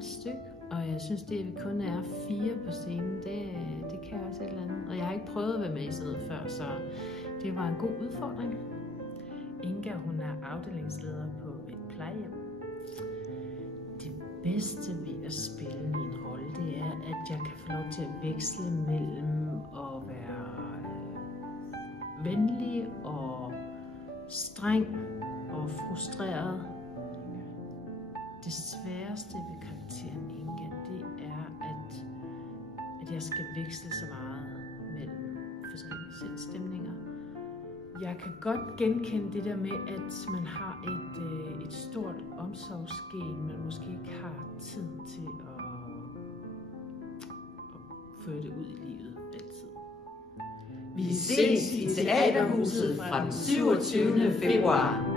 spændende stykke, og jeg synes, det at vi kun er 4 på scenen, det kan også et eller andet. Og jeg har ikke prøvet at være med i sådan noget før, så det var en god udfordring. Inga, hun er afdelingsleder på et plejehjem. Det bedste ved at spille min rolle, det er, at jeg kan få lov til at veksle mellem at være venlig og streng og frustreret. Det sværeste ved karakteren Inga, det er, at jeg skal veksle så meget mellem forskellige sindstemninger. Jeg kan godt genkende det der med, at man har et stort omsorgsgen, men måske ikke har tid til at føre det ud i livet altid. Vi ses i Teaterhuset fra den 27. februar.